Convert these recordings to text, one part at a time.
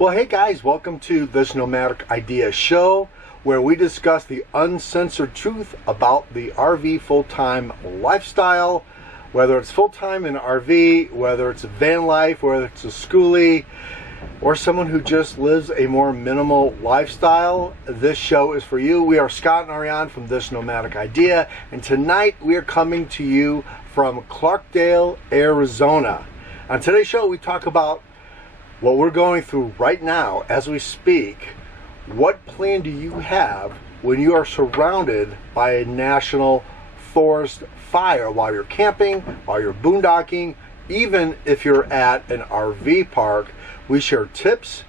Well, hey guys, welcome to This Nomadic Idea Show, where we discuss the uncensored truth about the RV full-time lifestyle, whether it's full-time in RV, whether it's a van life, whether it's a schoolie, or someone who just lives a more minimal lifestyle. This show is for you. We are Scott and Ariane from This Nomadic Idea, and tonight we are coming to you from Clarkdale, Arizona. On today's show, we talk about what we're going through right now as we speak. What plan do you have when you are surrounded by a national forest fire while you're camping, while you're boondocking, even if you're at an RV park? We share tips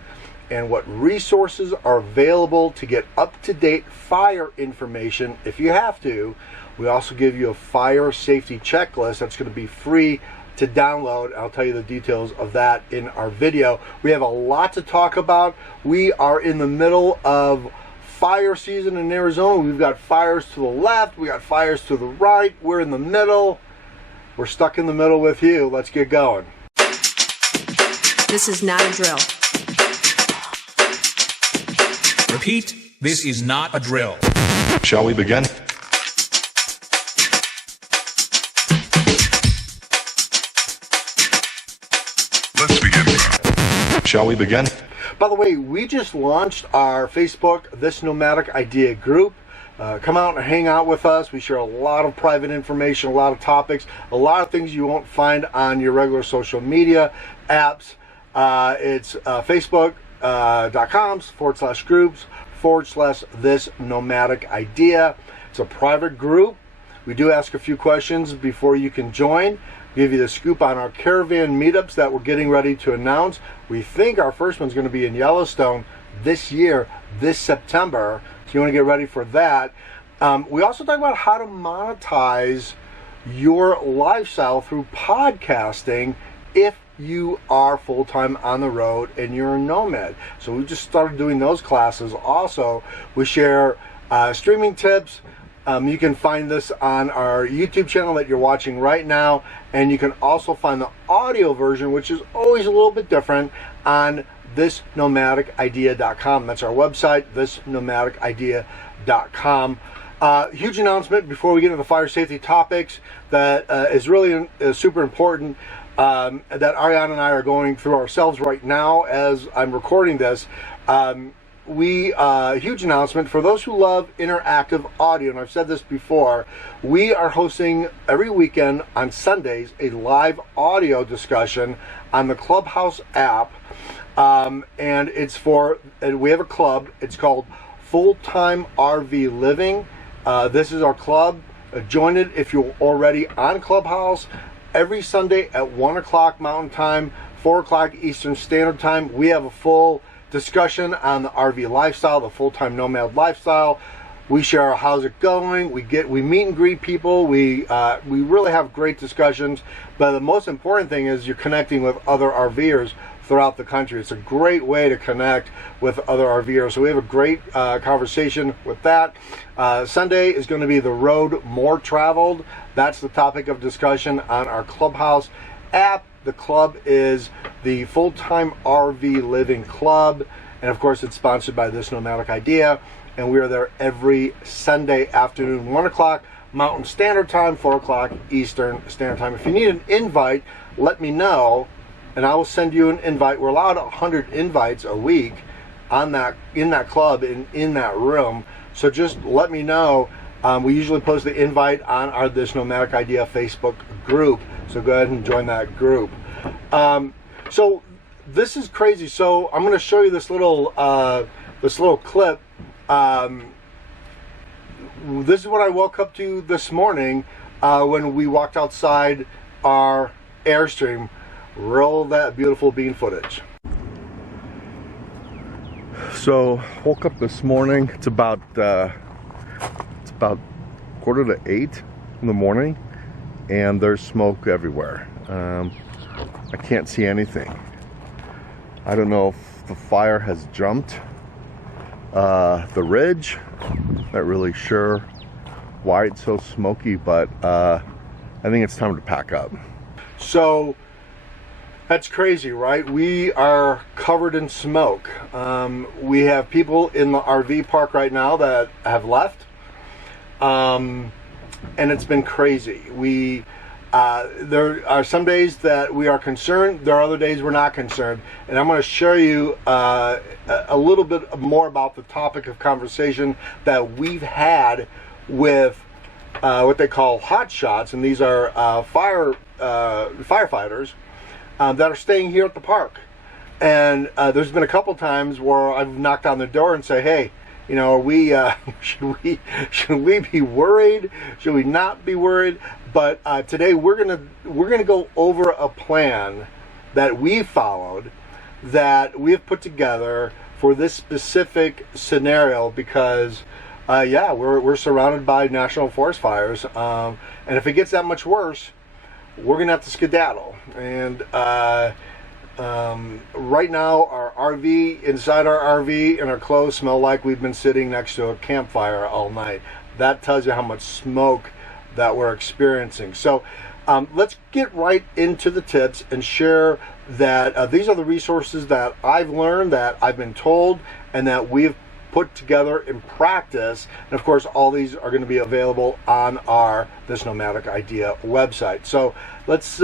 and what resources are available to get up-to-date fire information if you have to. We also give you a fire safety checklist that's going to be free to download. I'll tell you the details of that in our video. We have a lot to talk about. We are in the middle of fire season in Arizona. We've got fires to the left, we got fires to the right, we're in the middle. We're stuck in the middle with you. Let's get going. This is not a drill. Repeat, this is not a drill. Shall we begin? Let's begin. Shall we begin? By the way, we just launched our Facebook This Nomadic Idea group. Come out and hang out with us. We share a lot of private information, a lot of topics, a lot of things you won't find on your regular social media apps. It's facebook.com/groups/This Nomadic Idea. It's a private group. We do ask a few questions before you can join. Give you the scoop on our caravan meetups that we're getting ready to announce. We think our first one's going to be in Yellowstone this year, this September. So you want to get ready for that. We also talk about how to monetize your lifestyle through podcasting if you are full-time on the road and you're a nomad. So we just started doing those classes. Also, we share streaming tips. You can find this on our YouTube channel that you're watching right now, and you can also find the audio version, which is always a little bit different, on thisnomadicidea.com. That's our website, thisnomadicidea.com. Huge announcement before we get into the fire safety topics that is really super important, that Ariane and I are going through ourselves right now as I'm recording this. Huge announcement for those who love interactive audio, and I've said this before, we are hosting every weekend on Sundays a live audio discussion on the Clubhouse app, and we have a club. It's called Full-Time RV Living. This is our club. Join it if you're already on Clubhouse. Every Sunday at 1 o'clock Mountain Time, 4 o'clock Eastern Standard Time, we have a full discussion on the RV lifestyle, the full-time nomad lifestyle. We share how's it going. We meet and greet people. We really have great discussions. But the most important thing is you're connecting with other RV'ers throughout the country. It's a great way to connect with other RV'ers. So we have a great conversation with that. Sunday is going to be the road more traveled. That's the topic of discussion on our Clubhouse app. The club is the Full-Time RV Living Club, and of course it's sponsored by This Nomadic Idea, and we are there every Sunday afternoon, 1 o'clock Mountain Standard Time, 4 o'clock Eastern Standard Time. If you need an invite, let me know, and I will send you an invite. We're allowed 100 invites a week in that club, in that room, so just let me know. We usually post the invite on our This Nomadic Idea Facebook group, so go ahead and join that group. So this is crazy. So I'm going to show you this little clip. This is what I woke up to this morning when we walked outside our Airstream. Roll that beautiful bean footage. So woke up this morning. It's about 7:45 in the morning, and there's smoke everywhere. I can't see anything. I don't know if the fire has jumped the ridge. Not really sure why it's so smoky, but I think it's time to pack up. So That's crazy, right? We are covered in smoke. We have people in the RV park right now that have left, and it's been crazy. There are some days that we are concerned. There are other days we're not concerned, and I'm going to share you a little bit more about the topic of conversation that we've had with what they call hot shots, and these are firefighters. That are staying here at the park, and there's been a couple times where I've knocked on their door and say, "Hey, you know, are we should we be worried? Should we not be worried?" But today we're gonna go over a plan that we followed, that we have put together for this specific scenario because, we're surrounded by national forest fires, and if it gets that much worse, we're gonna have to skedaddle. And right now our RV, inside our RV and our clothes smell like we've been sitting next to a campfire all night. That tells you how much smoke that we're experiencing. So let's get right into the tips and share that these are the resources that I've learned, that I've been told, and that we've put together in practice. And of course, all these are going to be available on our This Nomadic Idea website. So let's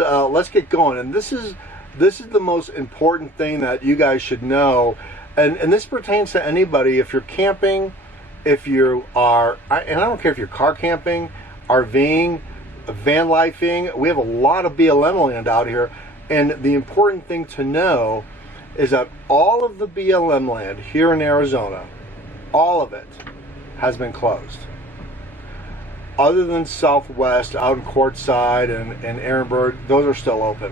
get going. And this is the most important thing that you guys should know. And this pertains to anybody. If you're camping, if you are, and I don't care if you're car camping, RVing, VanLifing, we have a lot of BLM land out here. And the important thing to know is that all of the BLM land here in Arizona, all of it has been closed. Other than Southwest, out in Quartzside and Ehrenberg, those are still open.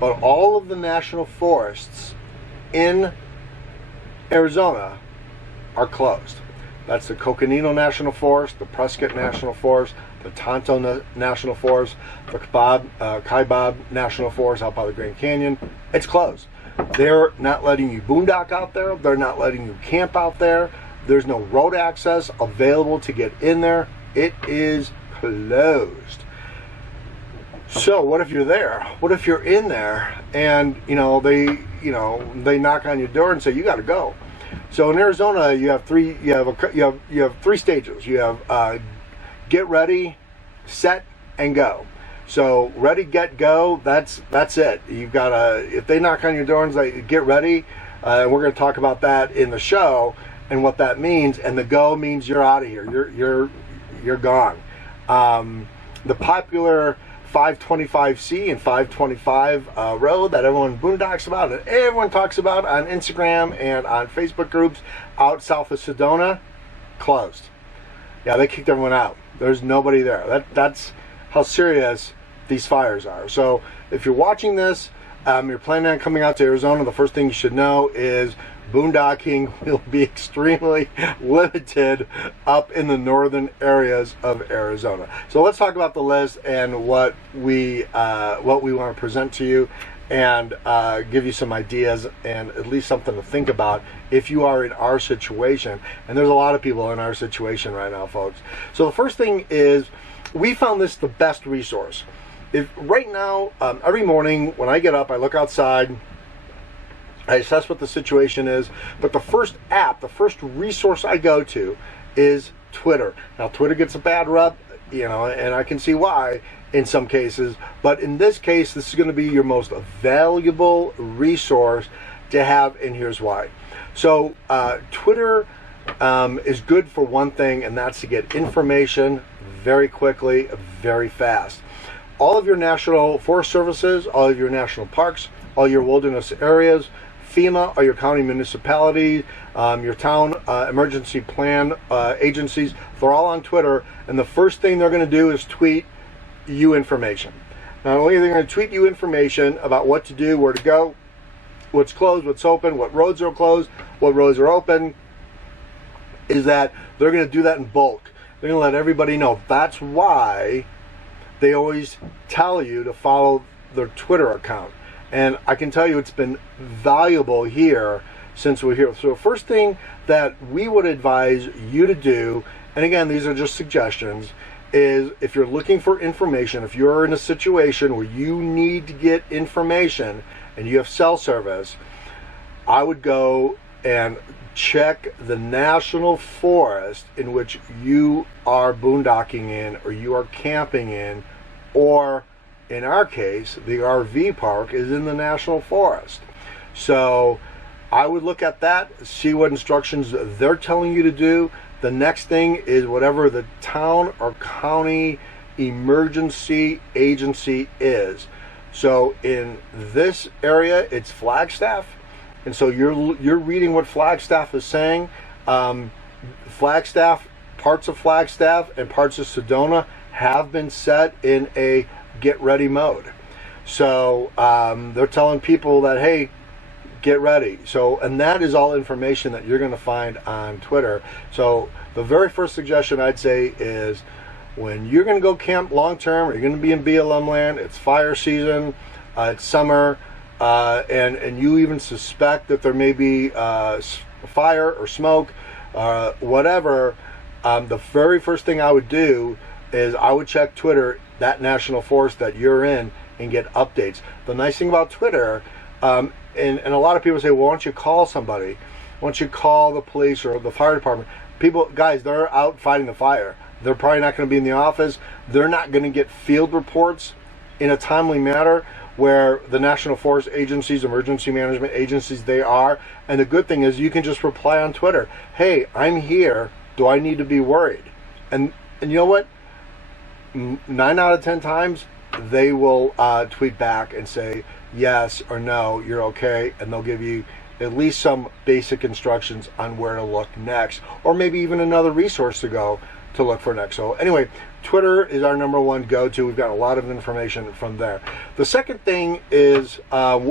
But all of the national forests in Arizona are closed. That's the Coconino National Forest, the Prescott National Forest, the Tonto National Forest, the Kaibab National Forest out by the Grand Canyon. It's closed. They're not letting you boondock out there. They're not letting you camp out there. There's no road access available to get in there. It is closed. So what if you're there? What if you're in there and they knock on your door and say you got to go? So in Arizona, you have three stages. You have get ready, set, and go. So ready, get, go. That's it. You've got to. If they knock on your door and say get ready, and we're going to talk about that in the show and what that means. And the go means you're out of here. You're gone. The popular 525C and 525 road that everyone boondocks about and everyone talks about on Instagram and on Facebook groups out south of Sedona, closed. Yeah, they kicked everyone out. There's nobody there. That's how serious these fires are. So if you're watching this, you're planning on coming out to Arizona, the first thing you should know is boondocking will be extremely limited up in the northern areas of Arizona. So let's talk about the list and what we want to present to you, and give you some ideas and at least something to think about if you are in our situation. And there's a lot of people in our situation right now, folks. So the first thing is, we found this the best resource. If right now, every morning when I get up, I look outside, I assess what the situation is, but the first resource I go to is Twitter. Now, Twitter gets a bad rep, and I can see why in some cases, but in this case, this is going to be your most valuable resource to have, and here's why. So, Twitter is good for one thing, and that's to get information very quickly, very fast. All of your national forest services, all of your national parks, all your wilderness areas, FEMA or your county municipality, your town emergency plan agencies, they're all on Twitter, and the first thing they're going to do is tweet you information. Not only are they going to tweet you information about what to do, where to go, what's closed, what's open, what roads are closed, what roads are open, is that they're going to do that in bulk. They're going to let everybody know. That's why they always tell you to follow their Twitter account. And I can tell you it's been valuable here since we're here. So the first thing that we would advise you to do, and again, these are just suggestions, is if you're looking for information, if you're in a situation where you need to get information, and you have cell service, I would go and check the national forest in which you are boondocking in, or you are camping in, or in our case, the RV park is in the national forest. So I would look at that, see what instructions they're telling you to do. The next thing is whatever the town or county emergency agency is. So in this area, it's Flagstaff. And so you're reading what Flagstaff is saying. Flagstaff, parts of Flagstaff and parts of Sedona have been set in a get ready mode. So they're telling people that, hey, get ready. So, and that is all information that you're going to find on Twitter. So the very first suggestion I'd say is, when you're going to go camp long term, or you're going to be in BLM land, it's fire season, it's summer, and you even suspect that there may be fire or smoke, whatever, the very first thing I would do is I would check Twitter, that national forest that you're in, and get updates. The nice thing about Twitter, and a lot of people say, well, why don't you call somebody? Why don't you call the police or the fire department? People, guys, they're out fighting the fire. They're probably not going to be in the office. They're not going to get field reports in a timely manner, where the national forest agencies, emergency management agencies, they are. And the good thing is you can just reply on Twitter, hey, I'm here. Do I need to be worried? And you know what? 9 out of 10 times, they will tweet back and say yes or no, you're okay. And they'll give you at least some basic instructions on where to look next, or maybe even another resource to go to look for next. So anyway, Twitter is our number one go-to. We've got a lot of information from there. The second thing is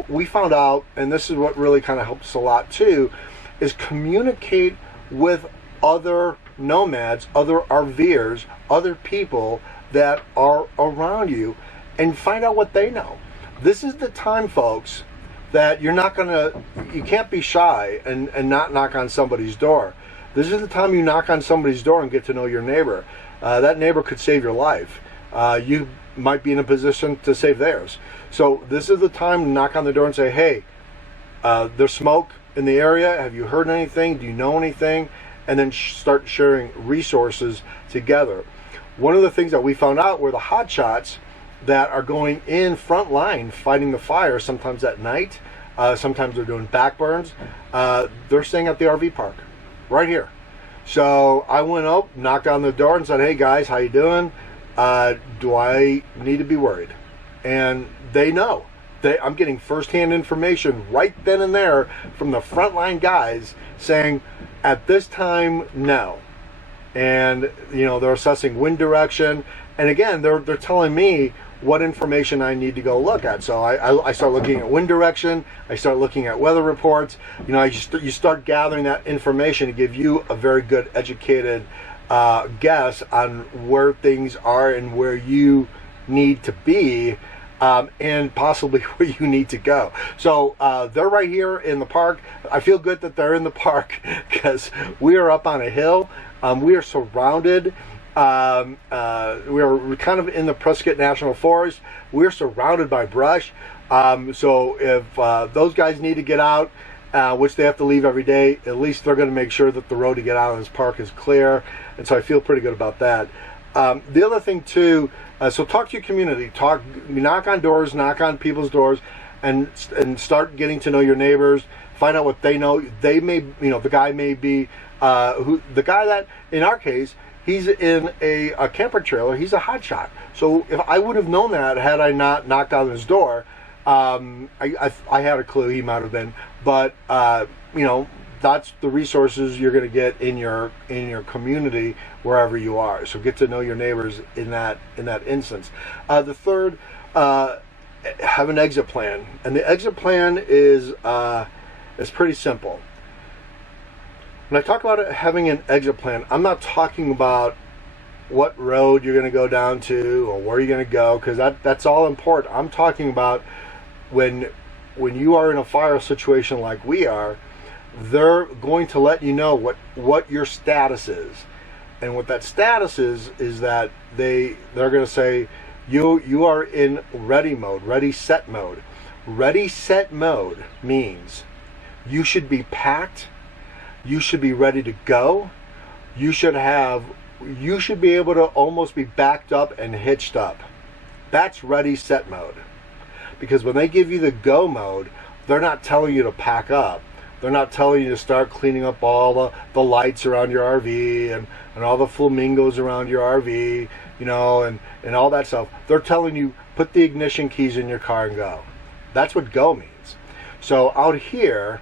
we found out, and this is what really kind of helps a lot too, is communicate with other nomads, other RV'ers, other people that are around you, and find out what they know. This is the time, folks, that you can't be shy and not knock on somebody's door. This is the time you knock on somebody's door and get to know your neighbor. That neighbor could save your life. You might be in a position to save theirs. So this is the time to knock on the door and say, hey, there's smoke in the area. Have you heard anything? Do you know anything? And then start sharing resources together. One of the things that we found out were the hotshots that are going in front line fighting the fire, sometimes at night, sometimes they're doing backburns. They're staying at the RV park right here. So I went up, knocked on the door and said, hey guys, how you doing? Do I need to be worried? And they know. I'm getting firsthand information right then and there from the frontline guys saying, at this time, no. And they're assessing wind direction, and again, they're telling me what information I need to go look at. So I start looking at wind direction. I start looking at weather reports. You start gathering that information to give you a very good educated guess on where things are and where you need to be, and possibly where you need to go. So they're right here in the park. I feel good that they're in the park because we are up on a hill. We are surrounded. We are kind of in the Prescott National Forest. We're surrounded by brush. So if those guys need to get out, which they have to leave every day, at least they're going to make sure that the road to get out of this park is clear. And so I feel pretty good about that. The other thing too, so talk to your community. Knock on doors, knock on people's doors, and start getting to know your neighbors. Find out what they know. They may, the guy may be the guy that, in our case, he's in a camper trailer. He's a hotshot. So if I would have known that had I not knocked on his door, I had a clue he might have been. But that's the resources you're going to get in your community wherever you are. So get to know your neighbors in that instance. The third, have an exit plan, and the exit plan is pretty simple. When I talk about having an exit plan, I'm not talking about what road you're going to go down to or where you're going to go, because that's all important. I'm talking about when you are in a fire situation like we are, they're going to let you know what your status is. And what that status is that they're going to say you are in ready mode, ready set mode. Ready, set mode means you should be packed, you should be ready to go, you should be able to almost be backed up and hitched up. That's ready, set mode. Because when they give you the go mode, they're not telling you to pack up. They're not telling you to start cleaning up all the lights around your RV and all the flamingos around your RV, you know, and all that stuff. They're telling you, put the ignition keys in your car and go. That's what go means. So out here,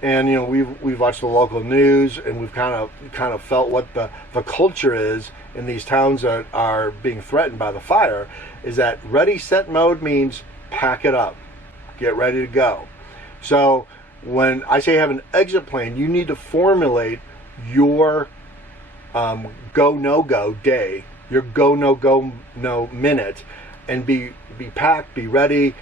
and you know, we've watched the local news, and we've kind of felt what the culture is in these towns that are being threatened by the fire. Is that ready, set mode means pack it up, get ready to go. So when I say have an exit plan, you need to formulate your go no go day, your go no go no minute, and be packed, be ready.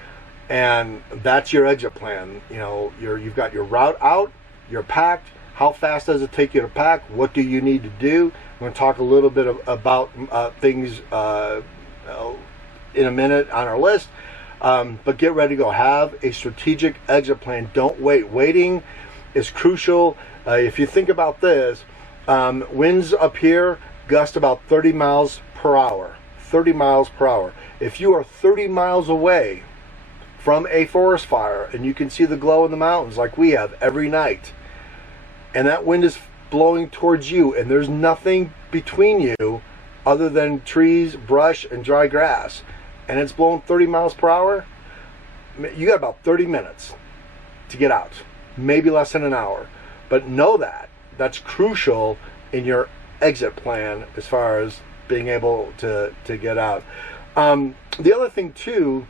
And that's your exit plan. You know, you've got your route out, you're packed. How fast does it take you to pack? What do you need to do? I'm going to talk a little bit about things in a minute on our list. But get ready to go. Have a strategic exit plan. Don't wait. Waiting is crucial. If you think about this, winds up here gust about 30 miles per hour. 30 miles per hour. If you are 30 miles away from a forest fire and you can see the glow in the mountains like we have every night, and that wind is blowing towards you and there's nothing between you other than trees, brush, and dry grass, and it's blowing 30 miles per hour, you got about 30 minutes to get out, maybe less than an hour. But know that that's crucial in your exit plan as far as being able to get out. The other thing too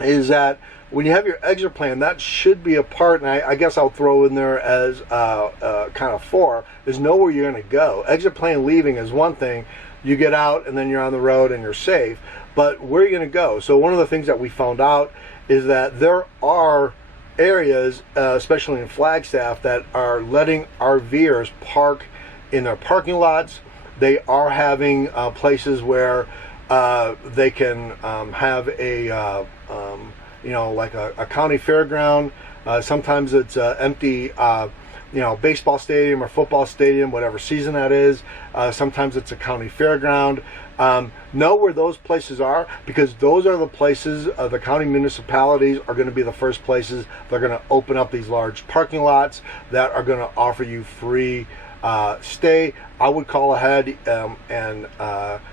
is that when you have your exit plan, that should be a part, and I guess I'll throw in there as kind of 4, is know where you're going to go. Exit plan leaving is one thing. You get out and then you're on the road and you're safe, but where are you going to go? So one of the things that we found out is that there are areas, especially in Flagstaff, that are letting RV'ers park in their parking lots. They are having places where they can have a like a county fairground. Sometimes it's empty, baseball stadium or football stadium, whatever season that is. Sometimes it's a county fairground. Know where those places are, because those are the places, the county municipalities are going to be the first places. They're going to open up these large parking lots that are going to offer you free stay. I would call ahead and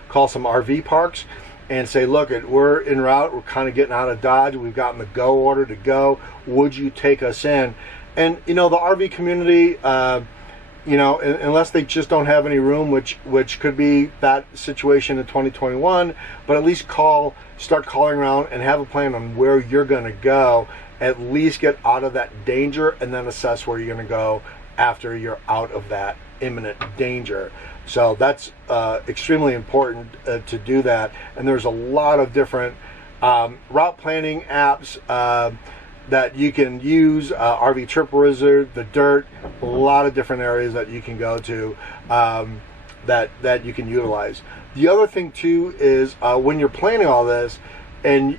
call some RV parks and say, look, we're en route, we're kind of getting out of Dodge, we've gotten the go order to go, would you take us in? And the RV community, unless they just don't have any room, which could be that situation in 2021, but at least start calling around and have a plan on where you're going to go. At least get out of that danger and then assess where you're going to go after you're out of that imminent danger. So that's extremely important to do that. And there's a lot of different route planning apps that you can use, RV Trip Wizard, The Dirt, a lot of different areas that you can go to that you can utilize. The other thing too is when you're planning all this and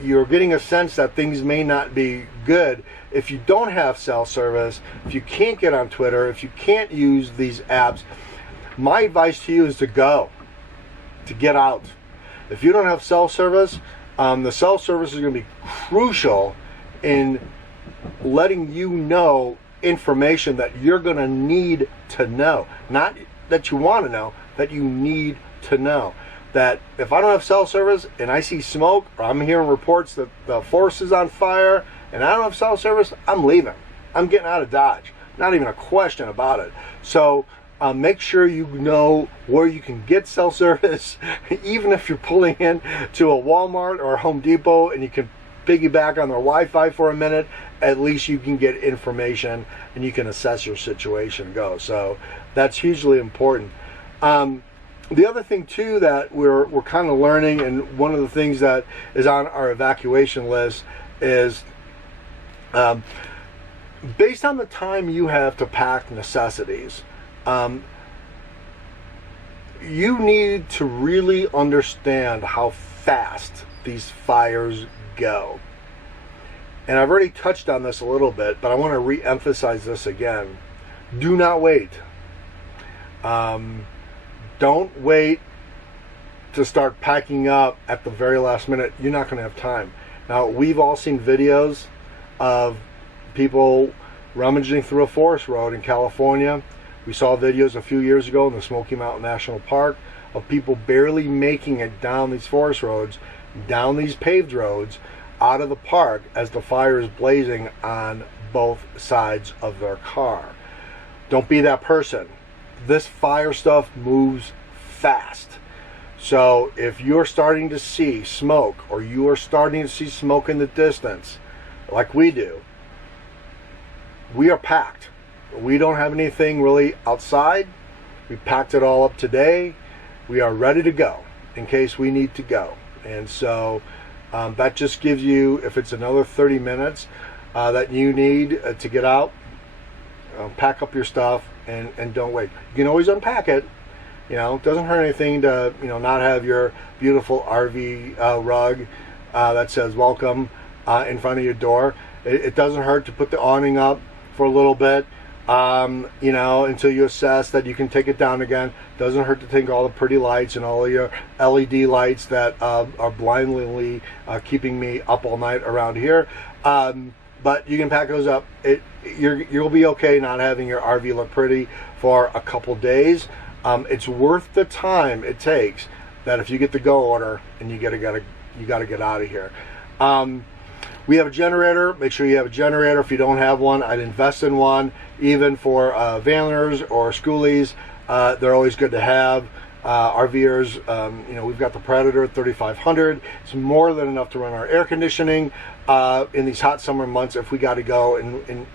you're getting a sense that things may not be good, if you don't have cell service, if you can't get on Twitter, if you can't use these apps, my advice to you is to get out. If you don't have cell service, the cell service is going to be crucial in letting you know information that you're going to need to know. Not that you want to know, that you need to know. That if I don't have cell service and I see smoke, or I'm hearing reports that the forest is on fire and I don't have cell service, I'm leaving. I'm getting out of Dodge. Not even a question about it. So make sure you know where you can get cell service. Even if you're pulling in to a Walmart or a Home Depot and you can piggyback on their Wi-Fi for a minute, at least you can get information and you can assess your situation and go. So that's hugely important. The other thing too that we're kind of learning, and one of the things that is on our evacuation list is based on the time you have to pack necessities, you need to really understand how fast these fires go. and I've already touched on this a little bit, but I want to re-emphasize this again. Do not wait. Don't wait to start packing up at the very last minute. You're not going to have time. Now, we've all seen videos of people rummaging through a forest road in California. We saw videos a few years ago in the Smoky Mountain National Park of people barely making it down these forest roads, down these paved roads, out of the park as the fire is blazing on both sides of their car. Don't be that person. This fire stuff moves fast. So if you're starting to see smoke, or you are starting to see smoke in the distance, like we do, we are packed. We don't have anything really outside. We packed it all up today. We are ready to go in case we need to go. And so that just gives you, if it's another 30 minutes that you need to get out, pack up your stuff and don't wait. You can always unpack it. You know, it doesn't hurt anything to, you know, not have your beautiful RV rug that says welcome in front of your door. It doesn't hurt to put the awning up for a little bit, you know, until you assess that you can take it down again. Doesn't hurt to take all the pretty lights and all of your LED lights that are blindly keeping me up all night around here. But you can pack those up. You'll be okay not having your RV look pretty for a couple days. It's worth the time it takes that if you get the go order and you got to get out of here. We have a generator. Make sure you have a generator. If you don't have one, I'd invest in one. Even for VanLifers or schoolies, they're always good to have. RV'ers, you know, we've got the Predator 3500. It's more than enough to run our air conditioning in these hot summer months. If we got to go and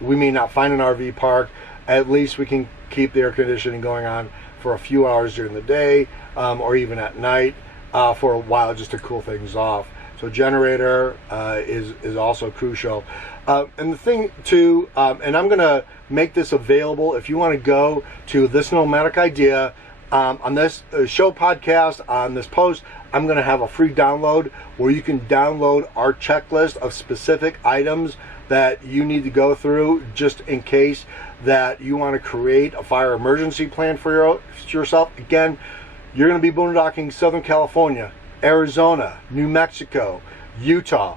we may not find an RV park, at least we can keep the air conditioning going on for a few hours during the day or even at night for a while, just to cool things off. So generator is also crucial. And the thing too, and I'm going to make this available if you want to go to This Nomadic Idea on this show podcast, on this post, I'm going to have a free download where you can download our checklist of specific items that you need to go through just in case that you want to create a fire emergency plan for yourself. Again, you're going to be boondocking Southern California, Arizona, New Mexico, Utah,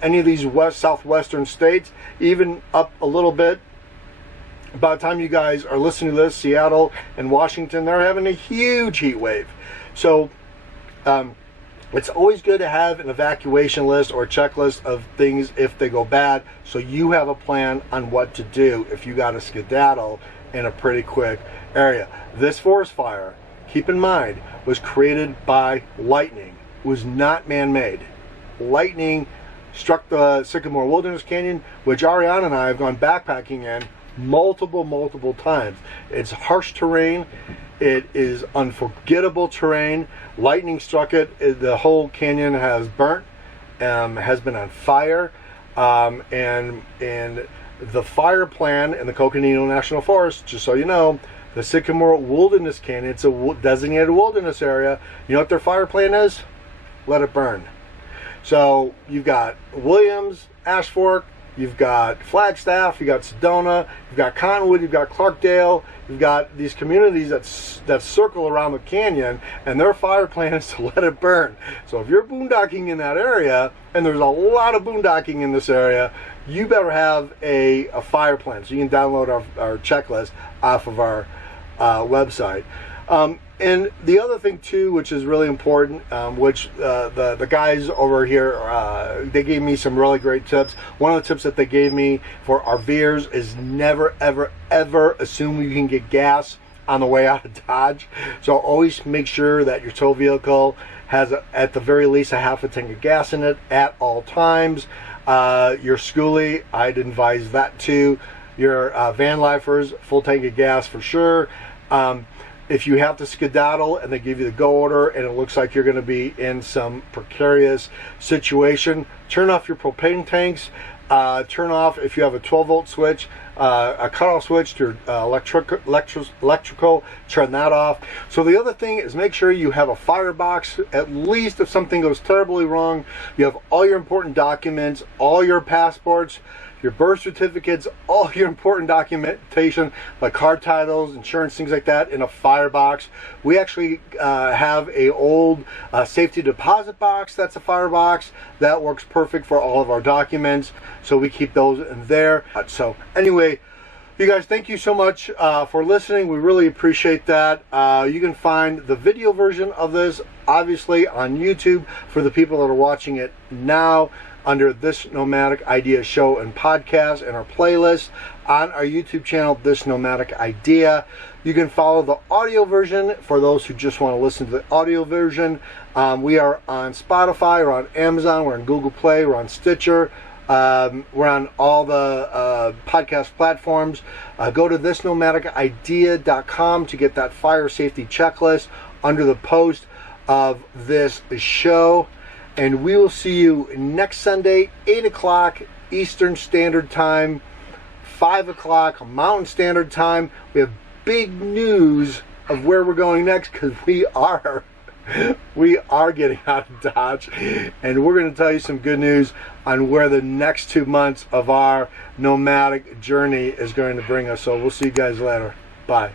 any of these southwestern states, even up a little bit. By the time you guys are listening to this, Seattle and Washington, they're having a huge heat wave. So it's always good to have an evacuation list or a checklist of things if they go bad, so you have a plan on what to do if you got to skedaddle in a pretty quick area. This forest fire, keep in mind, was created by lightning. It was not man-made. Lightning struck the Sycamore Wilderness Canyon, which Ariane and I have gone backpacking in multiple times. It's harsh terrain. It is unforgettable terrain. Lightning struck it. The whole canyon has burnt, has been on fire, and the fire plan in the Coconino National Forest, just so you know, the Sycamore Wilderness Canyon, it's a designated wilderness area. You know what their fire plan is? Let it burn. So you've got Williams, Ash Fork, you've got Flagstaff, you've got Sedona, you've got Cottonwood, you've got Clarkdale, you've got these communities that circle around the canyon, and their fire plan is to let it burn. So if you're boondocking in that area, and there's a lot of boondocking in this area, you better have a fire plan. So you can download our checklist off of our website. And the other thing too, which is really important, which the guys over here, they gave me some really great tips. One of the tips that they gave me for RV'ers is never, ever assume you can get gas on the way out of Dodge. So always make sure that your tow vehicle has, at the very least, a half a tank of gas in it at all times. Your schoolie, I'd advise that too. Your VanLifers, full tank of gas for sure. If you have to skedaddle and they give you the go order and it looks like you're going to be in some precarious situation, turn off your propane tanks. turn off, if you have a 12-volt switch, a cutoff switch to electrical, turn that off. So the other thing is make sure you have a firebox. At least if something goes terribly wrong, you have all your important documents, all your passports, your birth certificates, all your important documentation like car titles, insurance, things like that in a firebox. We actually have a old safety deposit box that's a firebox that works perfect for all of our documents, so we keep those in there. So anyway, you guys, thank you so much for listening. We really appreciate that. You can find the video version of this obviously on YouTube for the people that are watching it now, under This Nomadic Idea Show and Podcast, and our playlist on our YouTube channel, This Nomadic Idea. You can follow the audio version for those who just want to listen to the audio version. We are on Spotify, we're on Amazon, we're on Google Play, we're on Stitcher. We're on all the podcast platforms. Go to thisnomadicidea.com to get that fire safety checklist under the post of this show. And we will see you next Sunday, 8 o'clock Eastern Standard Time, 5 o'clock Mountain Standard Time. We have big news of where we're going next, because we are getting out of Dodge. And we're going to tell you some good news on where the next 2 months of our nomadic journey is going to bring us. So we'll see you guys later. Bye.